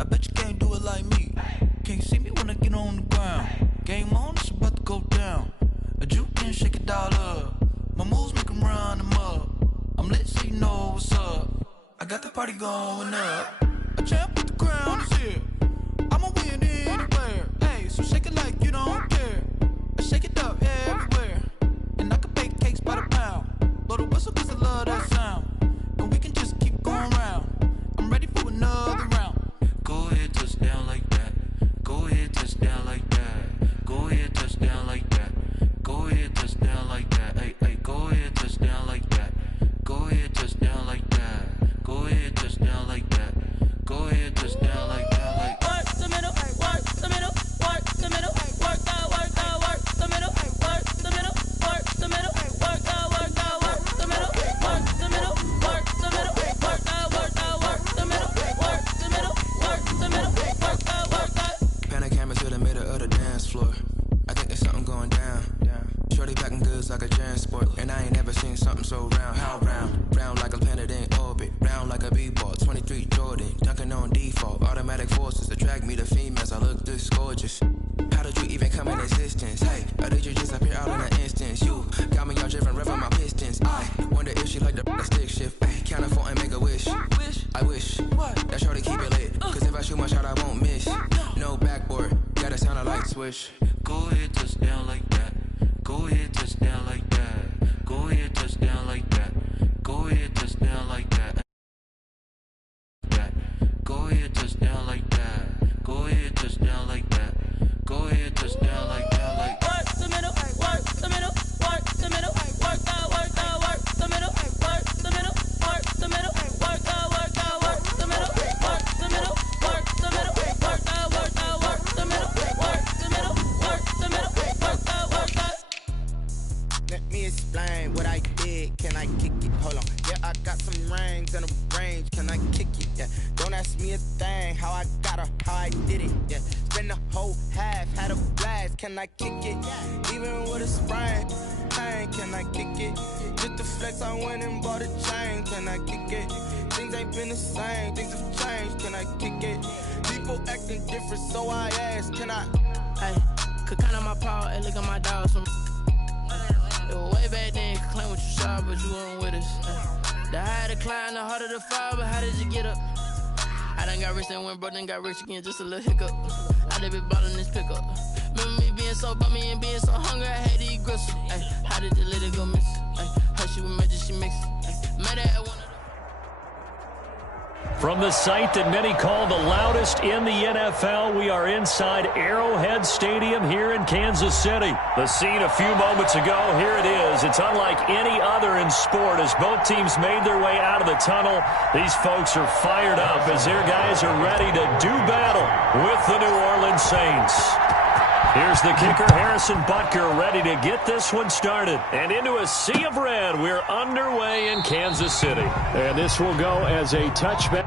I bet you can't do it like me. Can't see me when I get on the ground. Game on, it's about to go down. A juke can shake it all up. My moves make them run them up. I'm lit so you know what's up. I got the party going up. A champ with the crown is here. I'ma win anywhere. Hey, so shake it like you don't care. I shake it up everywhere. And I can bake cakes by the pound. Blow the whistle cause I love that sound. And we can just keep going round. I'm ready for another round. Go ahead, touch down like that. Go ahead, touch down like that. Go ahead, touch down like that. Go ahead, touch down like that. Hey, hey, go ahead, touch down like that. Go ahead, touch down like that. Go ahead, touch down like that. Go ahead, touch down like that. Like work the middle, work the middle, work the middle, work that, work the middle, work the middle, work the middle, work that, work the middle, work the middle, work the middle, work that, work the middle, work the middle, work the middle, work that. Pan the camera to the middle of the dance floor. I think there's something going down. Shorty packing goods like a transport, and I ain't never seen something so round. How round? Round like a planet in orbit, round like a b-ball. 23 Jordan, dunking on default. Automatic forces attract me to females. I look this gorgeous. How did you even come in existence? Hey, or did you just appear out in an instance? You got me all driven, revving my pistons. I wonder if she like the stick shift. Hey, count it 4 and make a wish. I wish that shorty keep it lit, cause if I shoot my shot, I won't miss. No backboard, gotta sound a light switch. Go ahead, touch down like that. Go ahead, touch down like that. Go ahead, touch down like that. Go ahead, touch down like that. Go ahead, touch down like that. Go ahead, touch down like that. Go ahead, touch down like that. Like work the middle, work the middle, work the middle, work that, work the middle, work the middle, work the middle, work that, work the middle, work the middle, work the middle, work that, work the middle, work the middle, work the middle, work that. Let me explain what I did. Can I kick it? Hold on. Yeah, I got some rings and a range. Can I kick it? Yeah. Don't ask me a thing. How I got her, how I did it. Yeah. Spend the whole half, had a blast. Can I kick it? Even with a sprain. Pain, can I kick it? Just to flex, I went and bought a chain. Can I kick it? Things ain't been the same. Things have changed. Can I kick it? People acting different, so I ask. Can I? Hey, could count on my power and look at my dogs from. Way back then, you could claim what you saw, but you weren't with us. The higher the climb, the harder the fall, but how did you get up? I done got rich and went broke, then got rich again, just a little hiccup. I done been ballin' this pickup. Remember me being so bummy and being so hungry, I had to eat gristle. Ay, how did you let it go miss? Ay, how she was magic, she mixed. Made her at one of the... From the site that many call the loudest in the NFL, we are inside Arrowhead Stadium here in Kansas City. The scene a few moments ago, here it is. It's unlike any other in sport as both teams made their way out of the tunnel. These folks are fired up as their guys are ready to do battle with the New Orleans Saints. Here's the kicker, Harrison Butker, ready to get this one started. And into a sea of red, we're underway in Kansas City. And this will go as a touchback.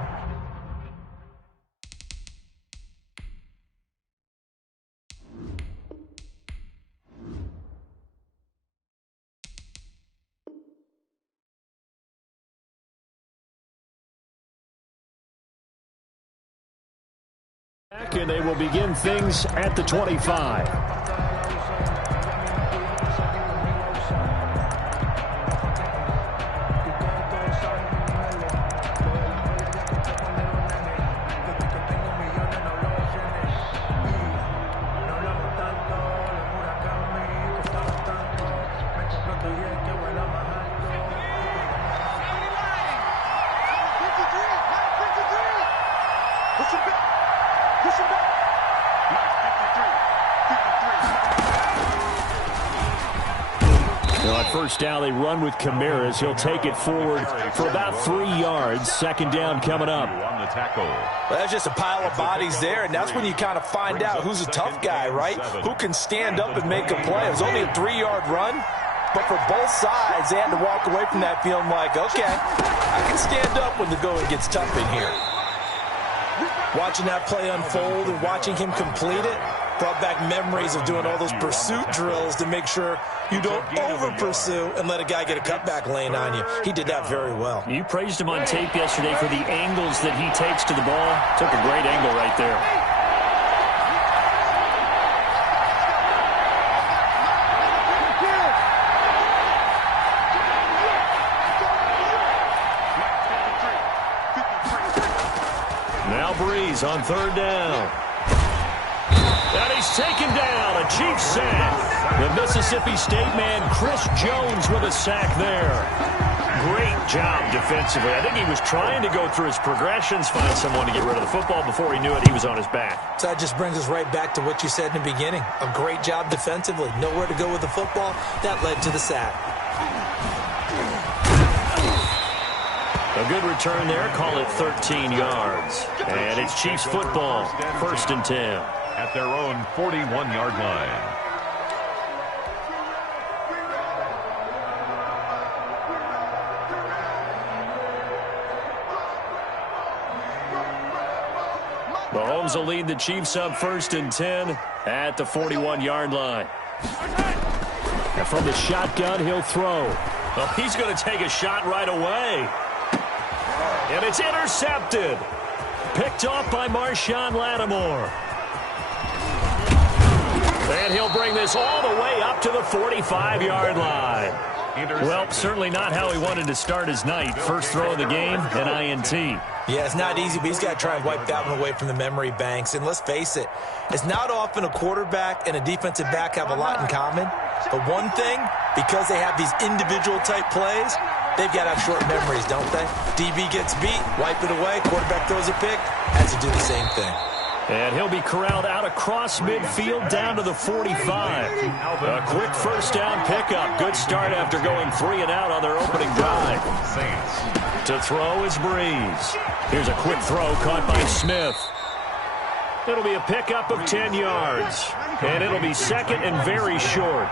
And they will begin things at the 25. First down, they run with Kamara. He'll take it forward for about 3 yards. Second down coming up. Well, that's just a pile of bodies there, and that's when you kind of find out who's a tough guy, right? Who can stand up and make a play. It was only a 3-yard run, but for both sides, they had to walk away from that feeling like, okay, I can stand up when the going gets tough in here. Watching that play unfold and watching him complete it, Brought back memories of doing all those pursuit drills to make sure you don't over-pursue and let a guy get a cutback lane on you. He did that very well. You praised him on tape yesterday for the angles that he takes to the ball. Took a great angle right there. Now Breeze on third down. And he's taken down. A Chiefs sack. The Mississippi State man, Chris Jones, with a sack there. Great job defensively. I think he was trying to go through his progressions, find someone to get rid of the football. Before he knew it, he was on his back. So that just brings us right back to what you said in the beginning. A great job defensively. Nowhere to go with the football. That led to the sack. A good return there. Call it 13 yards. And it's Chiefs football. 1st and 10. At their own 41-yard line. Mahomes will lead the Chiefs up 1st and 10 at the 41-yard line. And from the shotgun, he'll throw. Well, he's going to take a shot right away. And it's intercepted. Picked off by Marshawn Lattimore. And he'll bring this all the way up to the 45-yard line. Well, certainly not how he wanted to start his night. First throw of the game, an INT. Yeah, it's not easy, but he's got to try and wipe that one away from the memory banks. And let's face it, it's not often a quarterback and a defensive back have a lot in common. But one thing, because they have these individual type plays, they've got to have short memories, don't they? DB gets beat, wipe it away, quarterback throws a pick, has to do the same thing. And he'll be corralled out across midfield down to the 45. A quick first down pickup. Good start after going 3 and out on their opening drive. To throw is Breeze. Here's a quick throw caught by Smith. It'll be a pickup of 10 yards. And it'll be second and very short.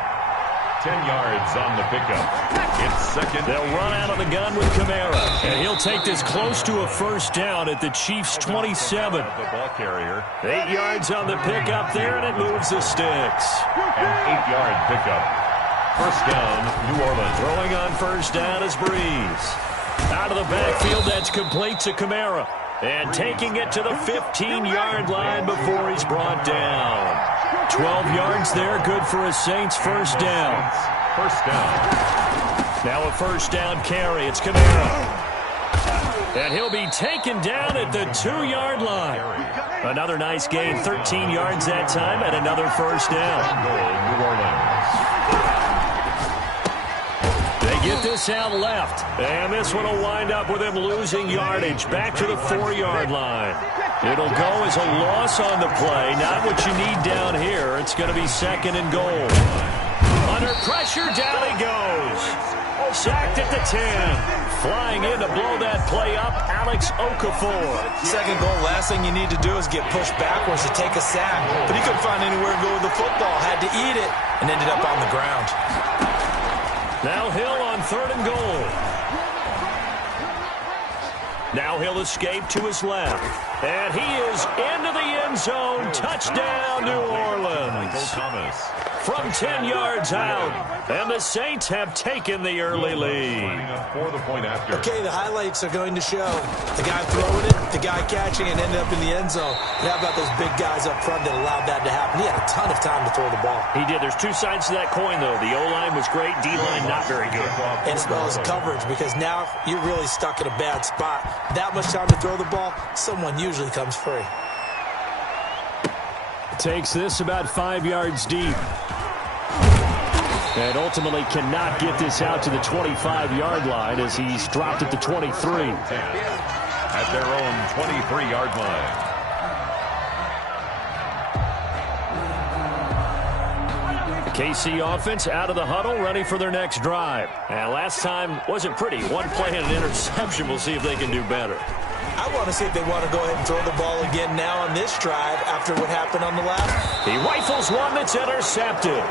10 yards on the pickup. It's second. They'll run out of the gun with Kamara. And he'll take this close to a first down at the Chiefs' 27. The ball carrier. 8 yards on the pickup there, and it moves the sticks. An 8-yard pickup. First down, New Orleans. Throwing on first down is Breeze. Out of the backfield, that's complete to Kamara. And taking it to the 15-yard line before he's brought down. 12 yards there, good for a Saints first down. First down. Now a first down carry. It's Kamara. And he'll be taken down at the 2-yard line. Another nice gain, 13 yards that time, and another first down. New Orleans. They get this out left. And this one will wind up with him losing yardage back to the 4-yard line. It'll go as a loss on the play. Not what you need down here. It's going to be second and goal. Under pressure, down he goes. Sacked at the 10. Flying in to blow that play up, Alex Okafor. Second goal, last thing you need to do is get pushed backwards to take a sack. But he couldn't find anywhere to go with the football. Had to eat it and ended up on the ground. Now Hill on third and goal. Now he'll escape to his left. And he is into the end zone. Touchdown, New Orleans. From 10 yards out. And the Saints have taken the early lead. Okay, the highlights are going to show the guy throwing it, the guy catching it, ended up in the end zone. But how about those big guys up front that allowed that to happen? He had a ton of time to throw the ball. He did. There's two sides to that coin, though. The O-line was great. D-line not very good. And as well as coverage, because now you're really stuck in a bad spot. That much time to throw the ball, someone usually comes free. Takes this about 5 yards deep. And ultimately cannot get this out to the 25-yard line as he's dropped at the 23. At their own 23-yard line. KC offense out of the huddle, ready for their next drive. And last time wasn't pretty. One play and an interception. We'll see if they can do better. I want to see if they want to go ahead and throw the ball again now on this drive after what happened on the last. He rifles one that's intercepted.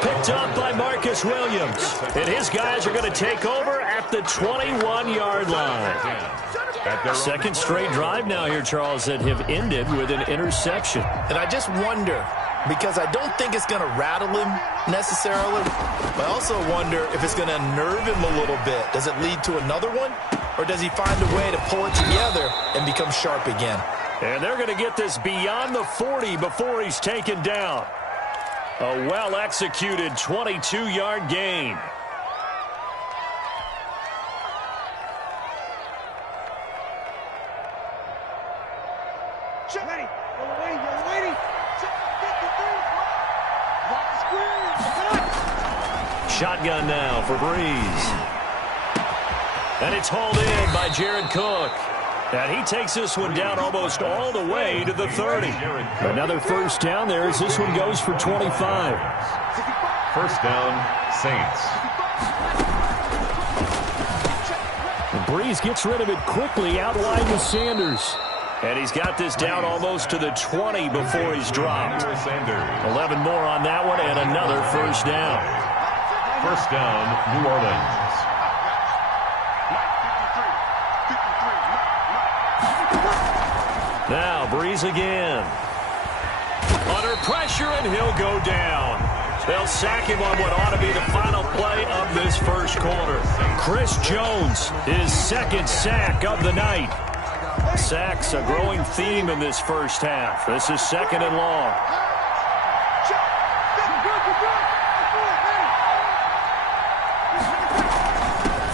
Picked up by Marcus Williams. And his guys are going to take over at the 21-yard line. Second straight drive now here, Charles, that have ended with an interception. And I just wonder, because I don't think it's going to rattle him necessarily. But I also wonder if it's going to nerve him a little bit. Does it lead to another one? Or does he find a way to pull it together and become sharp again? And they're going to get this beyond the 40 before he's taken down. A well-executed 22-yard gain. Shotgun now for Breeze. And it's hauled in by Jared Cook. And he takes this one down almost all the way to the 30. Another first down there as this one goes for 25. First down, Saints. And Breeze gets rid of it quickly out wide with Sanders. And he's got this down almost to the 20 before he's dropped. 11 more on that one and another first down. First down, New Orleans. Now Breeze again. Under pressure, and he'll go down. They'll sack him on what ought to be the final play of this first quarter. Chris Jones, his second sack of the night. Sacks a growing theme in this first half. This is second and long.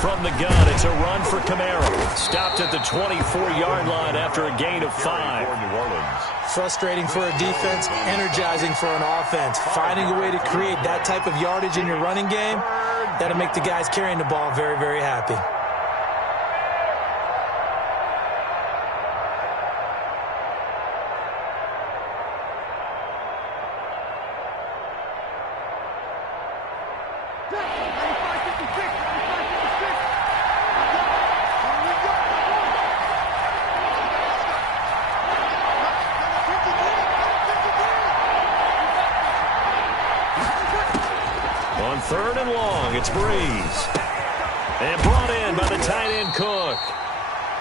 From the gun, it's a run for Kamara. Stopped at the 24-yard line after a gain of 5. Frustrating for a defense, energizing for an offense. Finding a way to create that type of yardage in your running game, that'll make the guys carrying the ball very, very happy. Third and long, it's Breeze. And brought in by the tight end Cook.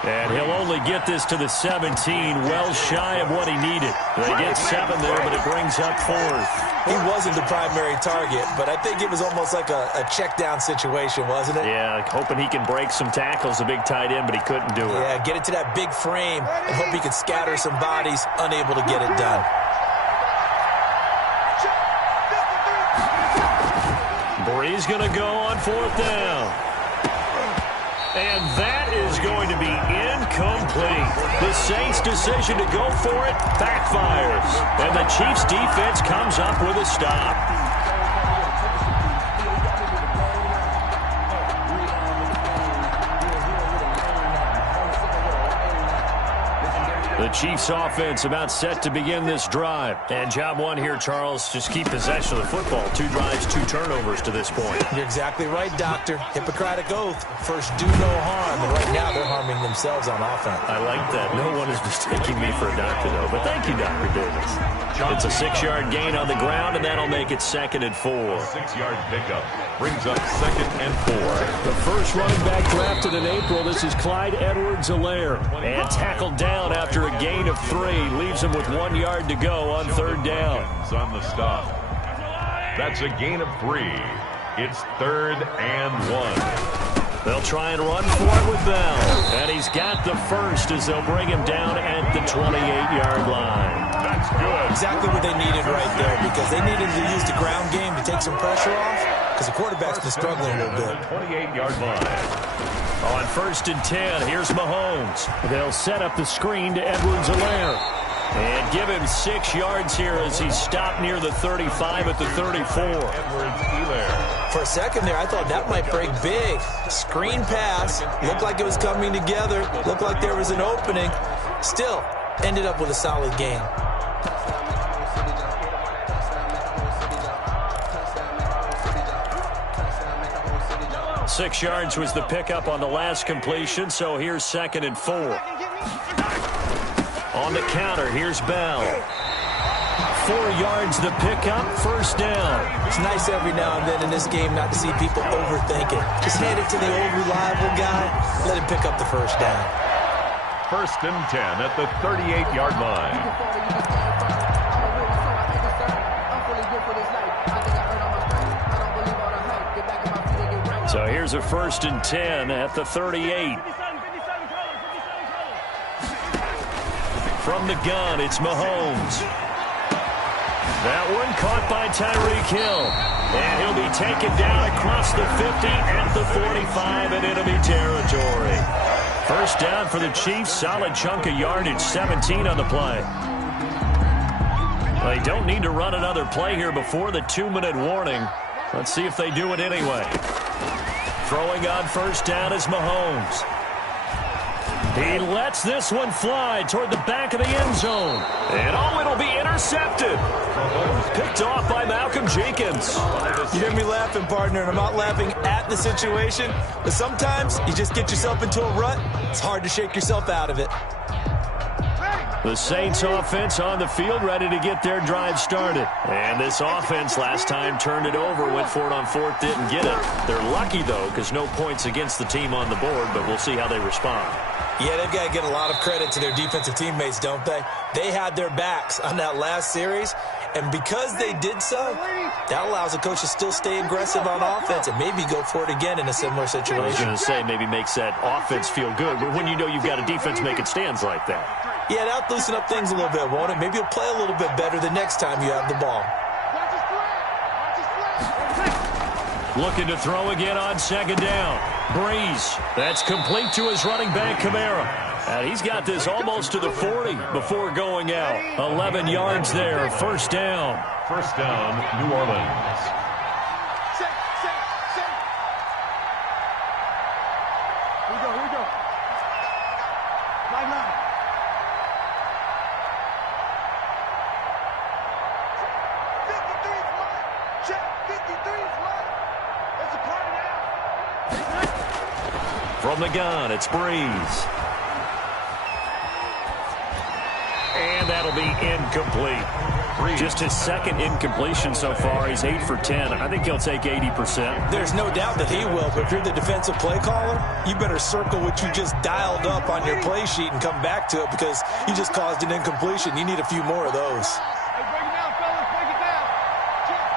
And he'll only get this to the 17, well shy of what he needed. They get 7 there, but it brings up 4th. He wasn't the primary target, but I think it was almost like a check down situation, wasn't it? Yeah, hoping he can break some tackles, the big tight end, but he couldn't do it. Yeah, get it to that big frame and hope he could scatter some bodies, unable to get it done. Breeze going to go on 4th down. And that is going to be incomplete. The Saints' decision to go for it backfires. And the Chiefs' defense comes up with a stop. The Chiefs offense about set to begin this drive. And job one here, Charles, just keep possession of the football. 2 drives, 2 turnovers to this point. You're exactly right, Doctor. Hippocratic oath. First, do no harm. And right now, they're harming themselves on offense. I like that. No one is mistaking me for a doctor, though. But thank you, Dr. Davis. It's a 6-yard gain on the ground, and that'll make it 2nd and 4. 6-yard pickup brings up 2nd and 4. The first running back drafted in April. This is Clyde Edwards-Helaire. And tackled down after a gain of 3. Leaves him with 1 yard to go on 3rd down. On the stop. That's a gain of 3. It's 3rd and 1. They'll try and run for it with Bell. And he's got the first as they'll bring him down at the 28-yard line. That's good. Exactly what they needed right there, because they needed to use the ground game to take some pressure off, because the quarterback's been struggling a little bit. 28-yard line. On 1st and 10, here's Mahomes. They'll set up the screen to Edwards-Helaire. And give him 6 yards here as he's stopped near the 35 at the 34. Edwards-Helaire. For a second there, I thought that might break big. Screen pass. Looked like it was coming together. Looked like there was an opening. Still, ended up with a solid game. Six yards was the pickup on the last completion, so here's 2nd and 4. On the counter, here's Bell. 4 yards the pickup, 1st down. It's nice every now and then in this game not to see people overthink it. Just hand it to the old reliable guy, let him pick up the 1st down. 1st and 10 at the 38-yard line. So here's a 1st and 10 at the 38. From the gun, it's Mahomes. That one caught by Tyreek Hill. And he'll be taken down across the 50 at the 45 in enemy territory. First down for the Chiefs. Solid chunk of yardage, 17 on the play. They don't need to run another play here before the 2-minute warning. Let's see if they do it anyway. Throwing on first down is Mahomes. He lets this one fly toward the back of the end zone. And it'll be intercepted. Picked off by Malcolm Jenkins. You hear me laughing, partner, and I'm not laughing at the situation, but sometimes you just get yourself into a rut. It's hard to shake yourself out of it. The Saints offense on the field, ready to get their drive started. And this offense last time turned it over, went for it on 4th, didn't get it. They're lucky, though, because no points against the team on the board, but we'll see how they respond. Yeah, they've got to get a lot of credit to their defensive teammates, don't they? They had their backs on that last series, and because they did so, that allows the coach to still stay aggressive on offense and maybe go for it again in a similar situation. I was going to say maybe makes that offense feel good, but when you know you've got a defense making stands like that. Yeah, that'll loosen up things a little bit, won't it? Maybe you'll play a little bit better the next time you have the ball. Looking to throw again on 2nd down. Breeze. That's complete to his running back, Kamara. And he's got this almost to the 40 before going out. 11 yards there. First down. First down, New Orleans. Here we go. Line 9. From the gun, it's Breeze. And that'll be incomplete. Just his 2nd incompletion so far. He's 8 for 10. I think he'll take 80%. There's no doubt that he will, but if you're the defensive play caller, you better circle what you just dialed up on your play sheet and come back to it because you just caused an incompletion. You need a few more of those. Hey, break it down, fellas. Break it down. Check.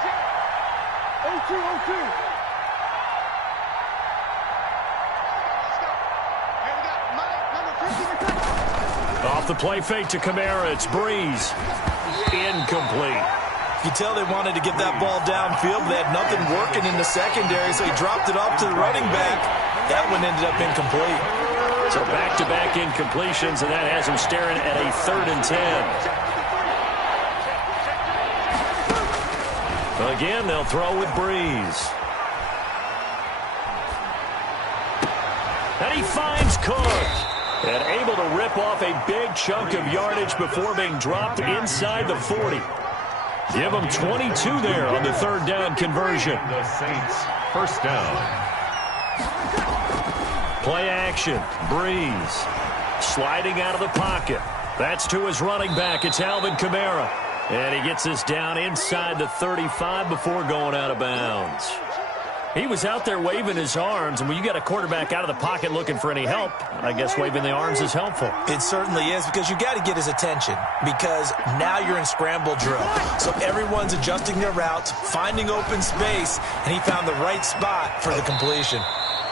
0-2. Off the play fake to Kamara, it's Breeze. Incomplete. You tell they wanted to get that ball downfield, but they had nothing working in the secondary, so he dropped it off to the running back. That one ended up incomplete. So back-to-back incompletions, and that has him staring at a 3rd and 10. Again, they'll throw with Breeze. And he finds Cook. And able to rip off a big chunk of yardage before being dropped inside the 40. Give him 22 there on the 3rd down conversion. The Saints, first down. Play action. Breeze. Sliding out of the pocket. That's to his running back. It's Alvin Kamara. And he gets this down inside the 35 before going out of bounds. He was out there waving his arms, and when you got a quarterback out of the pocket looking for any help, I guess waving the arms is helpful. It certainly is, because you got to get his attention, because now you're in scramble drill. So everyone's adjusting their routes, finding open space, and he found the right spot for the completion.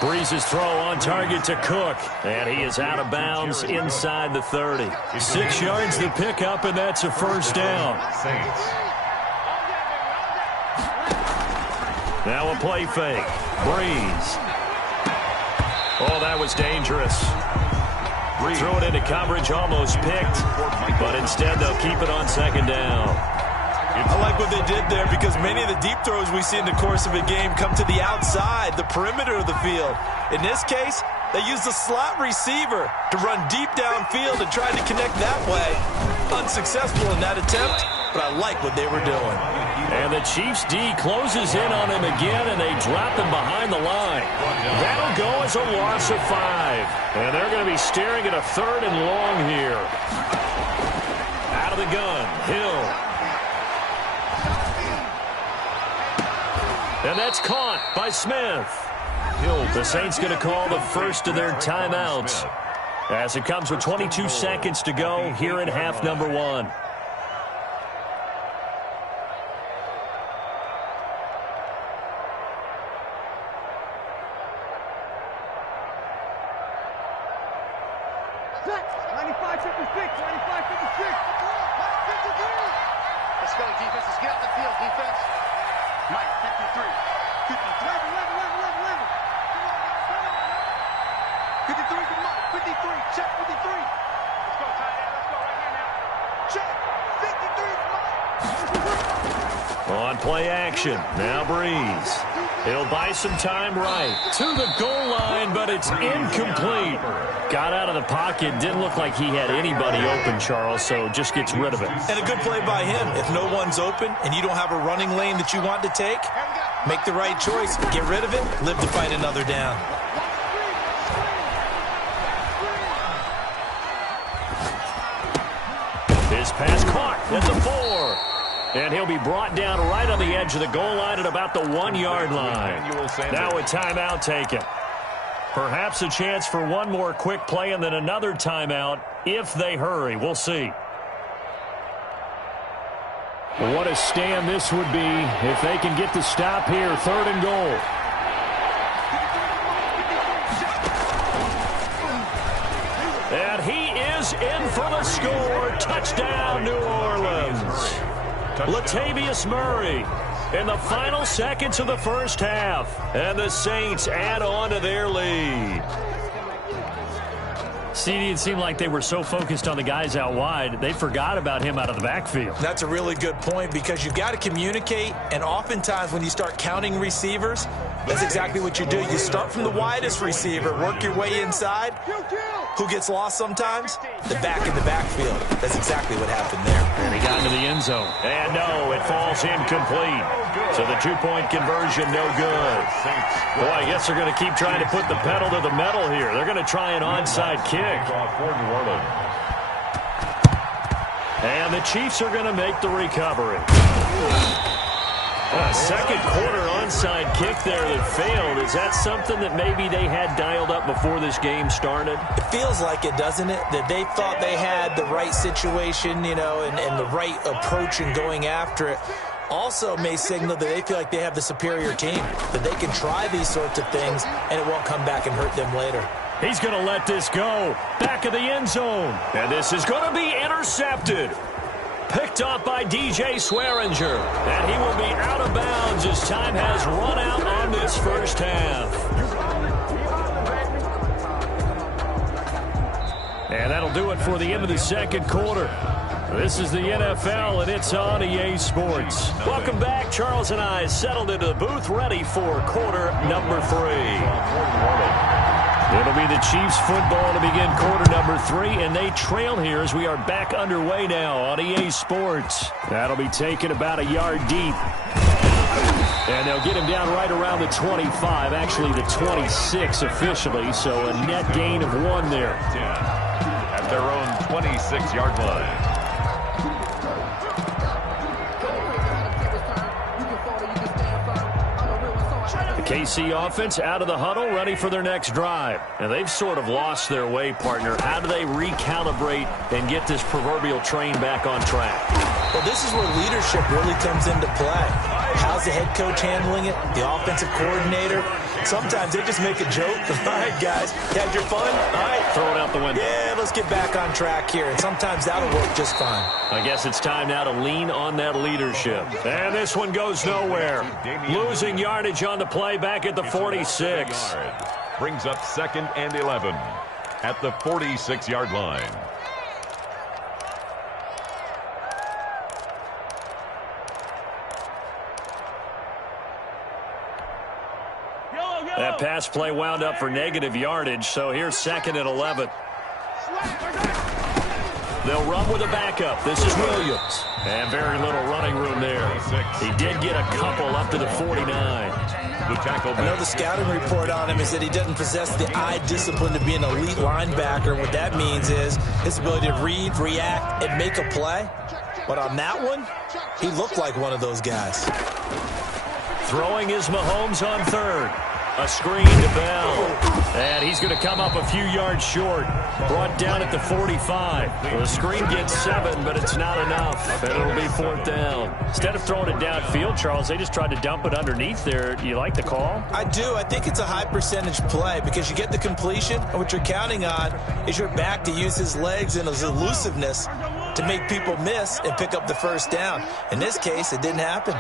Breeze's throw on target to Cook, and he is out of bounds inside the 30. 6 yards the pickup, and that's a first down. Saints. Now a play fake. Breeze. Oh, that was dangerous. Threw it into coverage, almost picked, but instead they'll keep it on 2nd down. I like what they did there because many of the deep throws we see in the course of a game come to the outside, the perimeter of the field. In this case, they used the slot receiver to run deep downfield and tried to connect that way. Unsuccessful in that attempt, but I like what they were doing. And the Chiefs D closes in on him again, and they drop him behind the line. That'll go as a loss of 5. And they're going to be staring at a 3rd and long here. Out of the gun, Hill. And that's caught by Smith. The Saints going to call the first of their timeouts as it comes with 22 seconds to go here in half number 1. 95, 56, 95, 56. Let's go, defense. Let's get out the field, defense. Mike, 53. 53. 53 to Mike. 53. Check 53. Let's go, tight end. Let's go right here now. Check. 53 to Mike. On play action. Now Breeze. He'll buy some time right to the goal line, but it's incomplete. Got out of the pocket. Didn't look like he had anybody open, Charles, so just gets rid of it. And a good play by him. If no one's open and you don't have a running lane that you want to take, make the right choice. Get rid of it. Live to fight another down. His pass caught at the 4. And he'll be brought down right on the edge of the goal line at about the 1-yard line. Now a timeout taken. Perhaps a chance for one more quick play and then another timeout if they hurry. We'll see. What a stand this would be if they can get the stop here. 3rd and goal. And he is in for the score. Touchdown, New Orleans. Latavius Murray in the final seconds of the first half. And the Saints add on to their lead. CD, it seemed like they were so focused on the guys out wide, they forgot about him out of the backfield. That's a really good point because you've got to communicate, and oftentimes when you start counting receivers, that's exactly what you do. You start from the widest receiver, work your way inside. Who gets lost sometimes? The back in the backfield. That's exactly what happened there. And he got into the end zone. And no, it falls incomplete. So the 2-point conversion, no good. Boy, I guess they're going to keep trying to put the pedal to the metal here. They're going to try an onside kick. And the Chiefs are going to make the recovery. A second quarter onside kick there that failed. Is that something that maybe they had dialed up before this game started? It feels like it, doesn't it? That they thought they had the right situation, you know, and the right approach in going after it. Also may signal that they feel like they have the superior team, that they can try these sorts of things and it won't come back and hurt them later. He's going to let this go. Back of the end zone. And this is going to be intercepted. Picked up by DJ Swearinger. And he will be out of bounds as time has run out on this first half. And that'll do it for the end of the second quarter. This is the NFL, and it's on EA Sports. Welcome back. Charles and I settled into the booth, ready for quarter number 3. It'll be the Chiefs football to begin quarter number 3, and they trail here as we are back underway now on EA Sports. That'll be taken about a yard deep. And they'll get him down right around the 25, actually the 26 officially, so a net gain of 1 there. At their own 26-yard line. KC offense out of the huddle, ready for their next drive. And they've sort of lost their way, partner. How do they recalibrate and get this proverbial train back on track? Well, this is where leadership really comes into play. How's the head coach handling it? The offensive coordinator? Sometimes they just make a joke. All right, guys, had your fun? All right. Throw it out the window. Yeah, let's get back on track here. And sometimes that'll work just fine. I guess it's time now to lean on that leadership. And this one goes nowhere. Losing yardage on the play back at the 46. Brings up 2nd and 11 at the 46-yard line. That pass play wound up for negative yardage, so here's 2nd and 11. They'll run with a backup. This is Williams. And very little running room there. He did get a couple up to the 49. I know the scouting report on him is that he doesn't possess the eye discipline to be an elite linebacker. What that means is his ability to read, react, and make a play. But on that one, he looked like one of those guys. Throwing is Mahomes on 3rd. A screen to Bell. And he's going to come up a few yards short. Brought down at the 45. The screen gets 7, but it's not enough. And it'll be 4th down. Instead of throwing it downfield, Charles, they just tried to dump it underneath there. Do you like the call? I do. I think it's a high percentage play because you get the completion, and what you're counting on is your back to use his legs and his elusiveness to make people miss and pick up the 1st down. In this case, it didn't happen.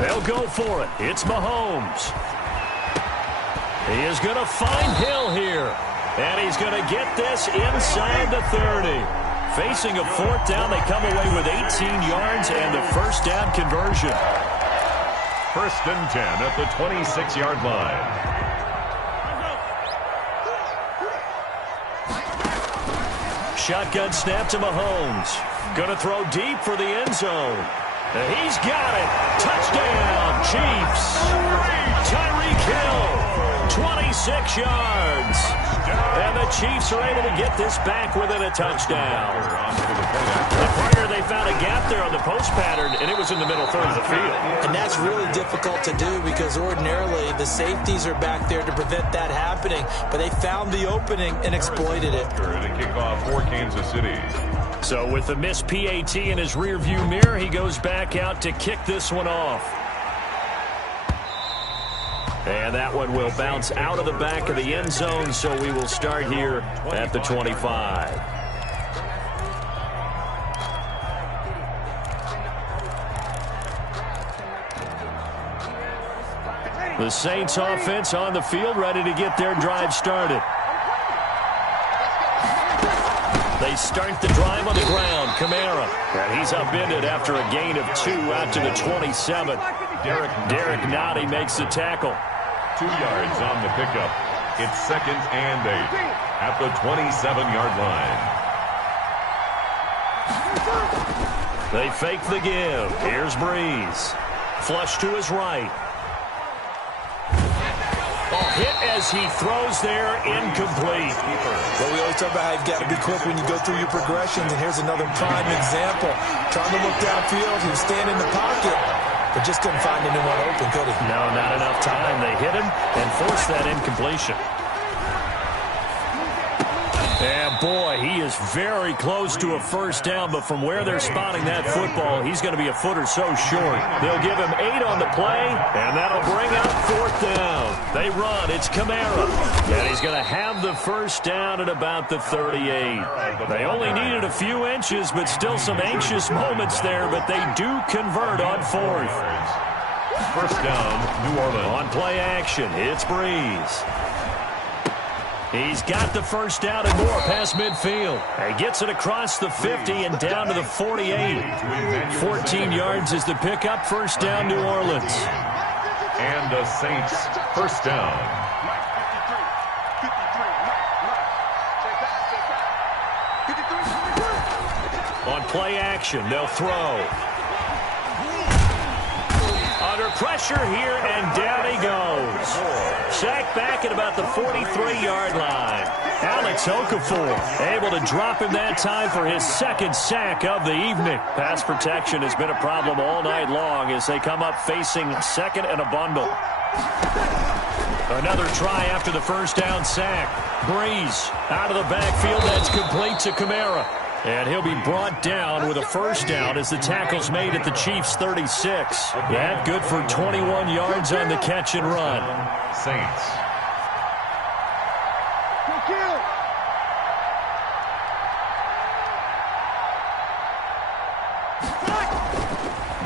They'll go for it. It's Mahomes. He is going to find Hill here. And he's going to get this inside the 30. Facing a 4th down, they come away with 18 yards and the 1st down conversion. 1st and 10 at the 26-yard line. Shotgun snap to Mahomes. Going to throw deep for the end zone. And he's got it. Touchdown, Chiefs. Tyreek Hill, 26 yards. And the Chiefs are able to get this back within a touchdown. Prior, they found a gap there on the post pattern, and it was in the middle third of the field. And that's really difficult to do because ordinarily the safeties are back there to prevent that happening. But they found the opening and exploited it. To kick off for Kansas City. So with the missed PAT in his rearview mirror, he goes back out to kick this one off. And that one will bounce out of the back of the end zone, so we will start here at the 25. The Saints offense on the field, ready to get their drive started. They start the drive on the ground. Kamara. And he's upended after a gain of 2 out to the 27. Derek Nottie makes the tackle. 2 yards on the pickup. It's 2nd and 8 at the 27-yard line. They fake the give. Here's Breeze. Flush to his right. Hit as he throws there, incomplete. Well, we always talk about how you've got to be quick when you go through your progressions, and here's another prime example. Trying to look downfield, he was standing in the pocket, but just couldn't find anyone open, could he? No, not enough time. They hit him and forced that incompletion. And boy, he is very close to a 1st down, but from where they're spotting that football, he's going to be a foot or so short. They'll give him 8 on the play, and that'll bring up 4th down. They run. It's Kamara. And he's going to have the 1st down at about the 38. They only needed a few inches, but still some anxious moments there, but they do convert on 4th. 1st down, New Orleans. On play action, it's Breeze. He's got the 1st down and more past midfield. He gets it across the 50 and down to the 48. 14 yards is the pickup. 1st down, New Orleans. And the Saints 1st down. On play action, they'll throw. Under pressure here, and down he goes. Sacked back at about the 43-yard line. Alex Okafor able to drop him that time for his 2nd sack of the evening. Pass protection has been a problem all night long as they come up facing 2nd and a bundle. Another try after the 1st down sack. Breeze out of the backfield. That's complete to Kamara. And he'll be brought down with a 1st down as the tackle's made at the Chiefs' 36. That good for 21 yards on the catch and run. Saints.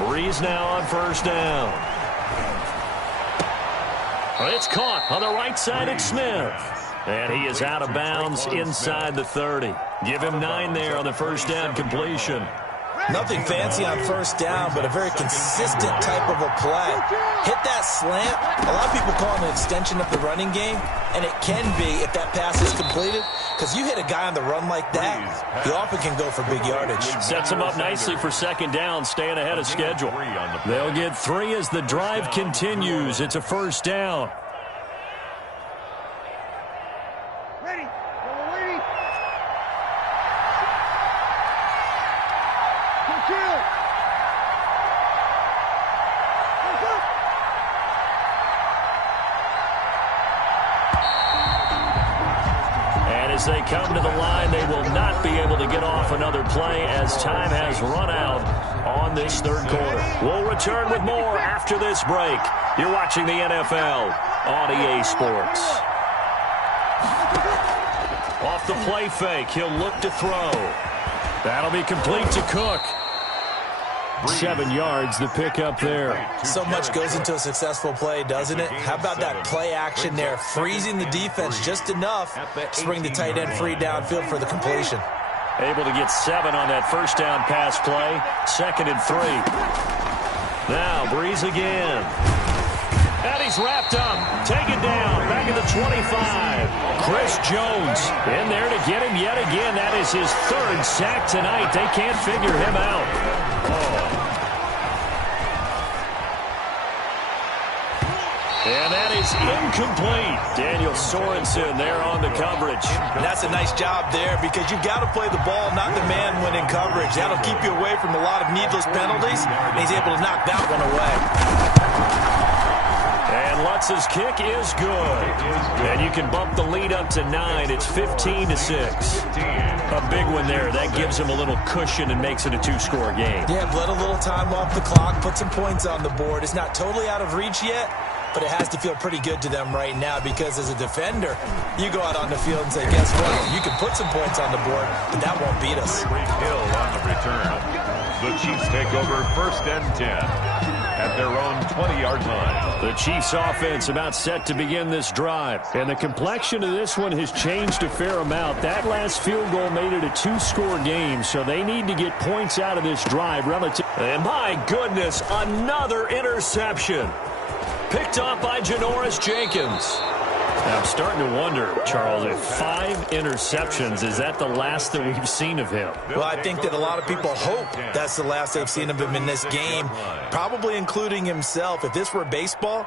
Breeze now on 1st down. It's caught on the right side. It's Smith. And he is out of bounds inside the 30. Give him 9 there on the 1st down completion. Nothing fancy on 1st down, but a very consistent type of a play. Hit that slant. A lot of people call it an extension of the running game, and it can be if that pass is completed, because you hit a guy on the run like that, he often can go for big yardage. Sets him up nicely for 2nd down, staying ahead of schedule. They'll get 3 as the drive continues. It's a 1st down. As they come to the line, they will not be able to get off another play as time has run out on this third quarter. We'll return with more after this break. You're watching the NFL on EA Sports. Off the play fake, he'll look to throw. That'll be complete to Cook. 7 yards the pick up there. So much goes into a successful play, doesn't it? How about that play action there, freezing the defense just enough to bring the tight end free downfield for the completion. Able to get 7 on that first down pass play. 2nd and 3. Now Breeze again. And he's wrapped up. Taken down. Back at the 25. Chris Jones in there to get him yet again. That is his 3rd sack tonight. They can't figure him out. And that is incomplete. Daniel Sorensen there on the coverage. And that's a nice job there because you've got to play the ball, not the man when in coverage. That'll keep you away from a lot of needless penalties, and he's able to knock that one away. And Lutz's kick is good. And you can bump the lead up to 9. It's 15-6. A big one there. That gives him a little cushion and makes it a 2-score game. Yeah, let a little time off the clock, put some points on the board. It's not totally out of reach yet, but it has to feel pretty good to them right now because as a defender, you go out on the field and say, guess what? You can put some points on the board, but that won't beat us. Hill on the return. The Chiefs take over 1st and 10 at their own 20-yard line. The Chiefs offense about set to begin this drive. And the complexion of this one has changed a fair amount. That last field goal made it a 2-score game, so they need to get points out of this drive relative. And my goodness, another interception. Picked off by Janoris Jenkins. Now I'm starting to wonder, Charles, if 5 interceptions, is that the last that we've seen of him? Well, I think that a lot of people hope that's the last they've seen of him in this game, probably including himself. If this were baseball,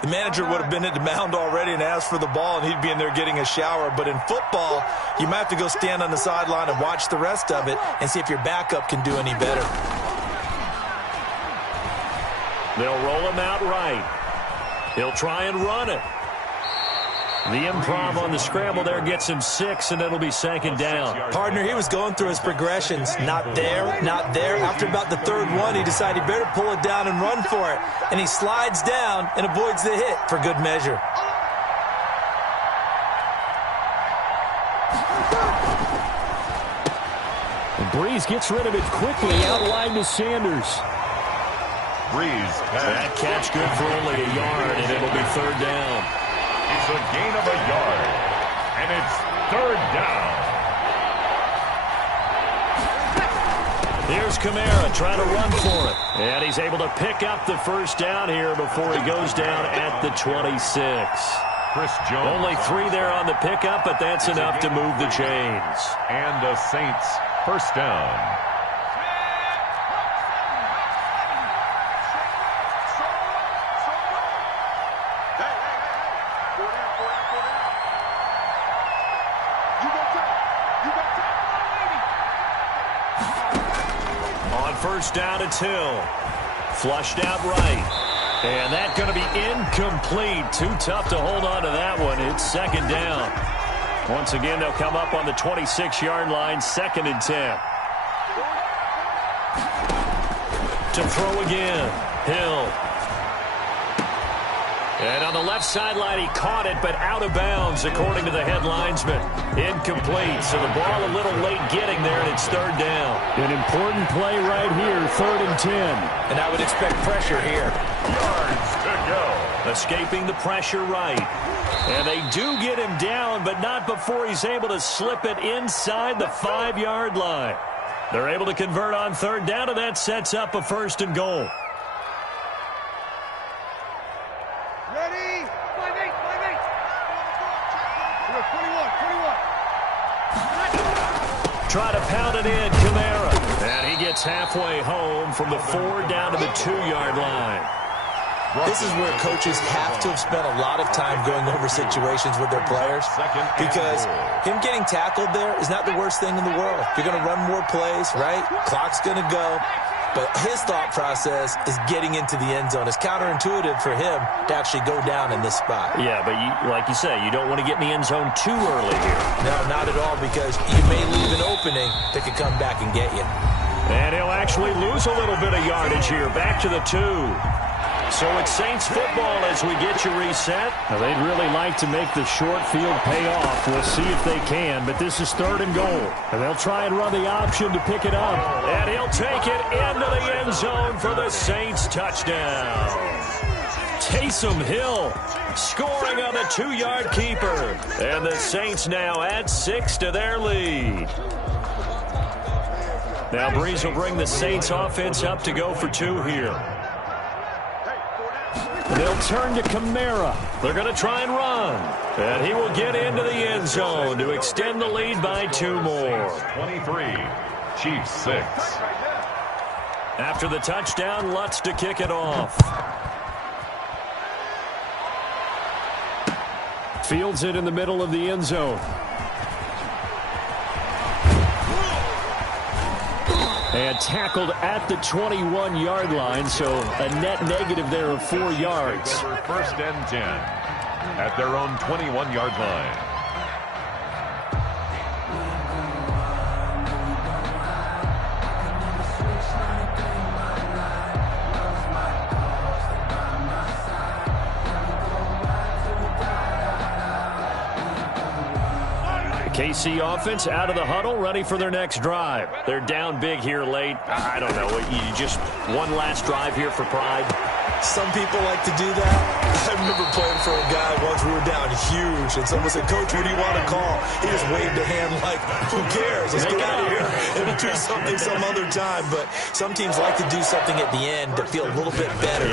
the manager would have been at the mound already and asked for the ball, and he'd be in there getting a shower. But in football, you might have to go stand on the sideline and watch the rest of it and see if your backup can do any better. They'll roll him out right. He'll try and run it. The improv on the scramble there gets him 6, and it'll be 2nd down. Partner, he was going through his progressions. Not there, not there. After about the 3rd one, he decided he better pull it down and run for it. And he slides down and avoids the hit for good measure. And Breeze gets rid of it quickly, outlined to Sanders. Breeze. That catch good for only a yard, and it'll be 3rd down. It's a gain of a yard, and it's 3rd down. Here's Kamara trying to run for it. And he's able to pick up the 1st down here before he goes down at the 26. Chris Jones. Only 3 there on the pickup, but that's enough to move the chains. And the Saints 1st down. On 1st down, it's Hill. Flushed out right. And that's going to be incomplete. Too tough to hold on to that one. It's 2nd down. Once again, they'll come up on the 26-yard line, 2nd and 10. To throw again. Hill. And on the left sideline, he caught it, but out of bounds, according to the head linesman. Incomplete, so the ball a little late getting there, and it's 3rd down. An important play right here, 3rd and 10. And I would expect pressure here. Yards to go. Escaping the pressure right. And they do get him down, but not before he's able to slip it inside the 5-yard line. They're able to convert on 3rd down, and that sets up a 1st and goal. Ready? 5-8. 21. Try to pound it in, Kamara. And he gets halfway home from the 4 down to the 2-yard line. This is where coaches have to have spent a lot of time going over situations with their players because him getting tackled there is not the worst thing in the world. You're going to run more plays, right? Clock's going to go. But his thought process is getting into the end zone. It's counterintuitive for him to actually go down in this spot. Yeah, but like you say, you don't want to get in the end zone too early here. No, not at all, because you may leave an opening that could come back and get you. And he'll actually lose a little bit of yardage here. Back to the 2. So it's Saints football as we get you reset. Now, they'd really like to make the short field pay off. We'll see if they can, but this is 3rd and goal. And they'll try and run the option to pick it up. And he'll take it into the end zone for the Saints touchdown. Taysom Hill scoring on the 2-yard keeper. And the Saints now add 6 to their lead. Now Breeze will bring the Saints offense up to go for 2 here. They'll turn to Kamara. They're going to try and run. And he will get into the end zone to extend the lead by 2 more. 23, Chiefs 6. After the touchdown, Lutz to kick it off. Fields it in the middle of the end zone. And tackled at the 21-yard line, so a net negative there of 4 yards. 1st and 10 at their own 21-yard line. KC offense out of the huddle, ready for their next drive. They're down big here late. I don't know. You just one last drive here for pride. Some people like to do that. I remember playing for a guy once. We were down huge, and someone said, "Coach, what do you want to call?" He just waved a hand like, "Who cares? Let's get out of here and do something some other time." But some teams like to do something at the end to feel a little bit better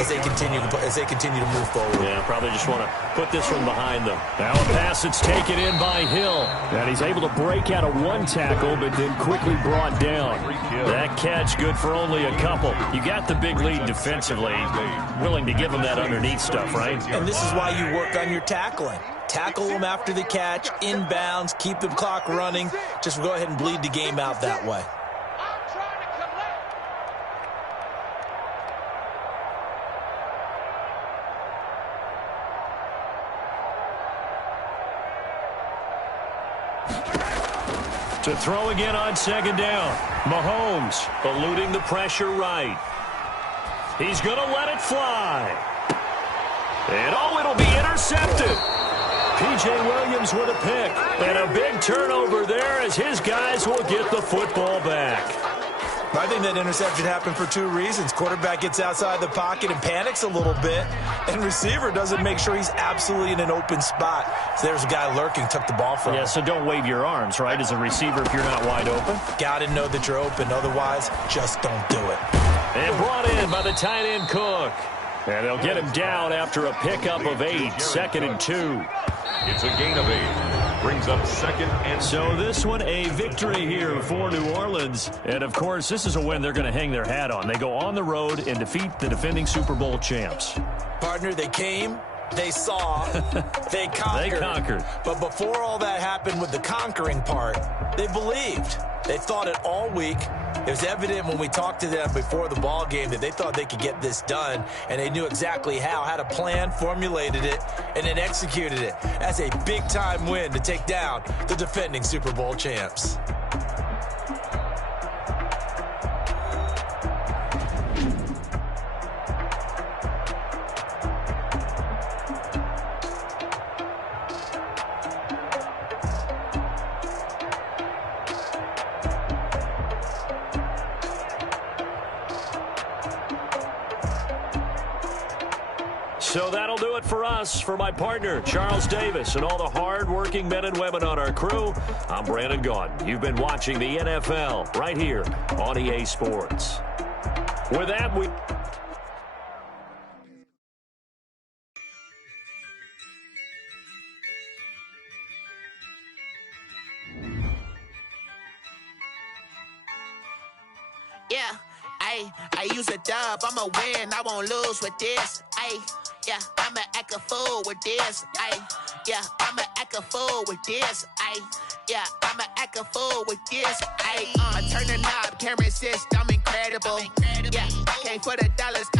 as they continue to move forward. Yeah, probably just want to put this one behind them. Now a pass that's taken in by Hill. And he's able to break out of 1 tackle, but then quickly brought down. That catch good for only a couple. You got the big lead defensively. Willing to give him that underneath stuff, right? And this is why you work on your tackling. Tackle them after the catch, inbounds, keep the clock running. Just go ahead and bleed the game out that way. To throw again on 2nd down. Mahomes eluding the pressure right. He's going to let it fly. And it'll be intercepted. P.J. Williams with a pick. And a big turnover there as his guys will get the football back. I think that interception happened for 2 reasons. Quarterback gets outside the pocket and panics a little bit, and receiver doesn't make sure he's absolutely in an open spot. So there's a guy lurking, took the ball from him. Yeah, so don't wave your arms, right, as a receiver if you're not wide open. Got to know that you're open. Otherwise, just don't do it. And brought in by the tight end Cook. And they'll get him down after a pickup of 8, 2nd and 2. It's a gain of 8. Brings up 2nd and 2. So this one a victory here for New Orleans. And, of course, this is a win they're going to hang their hat on. They go on the road and defeat the defending Super Bowl champs. Partner, they came, they saw, they conquered. They conquered. But before all that happened with the conquering part, they believed. They thought it all week. It was evident when we talked to them before the ball game that they thought they could get this done, and they knew exactly how, had a plan, formulated it, and then executed it. That's a big-time win to take down the defending Super Bowl champs. So that'll do it for us. For my partner, Charles Davis, and all the hard-working men and women on our crew, I'm Brandon Gaudin. You've been watching the NFL right here on EA Sports. With that, we... Yeah, I use a dub, I'ma win, I won't lose with this. Yeah, I'ma act a fool with this. Yeah, I'ma act a fool with this. Yeah, I'ma act a fool with this. I turn the knob, camera assist, I'm incredible. incredible. Yeah, came for the dollars.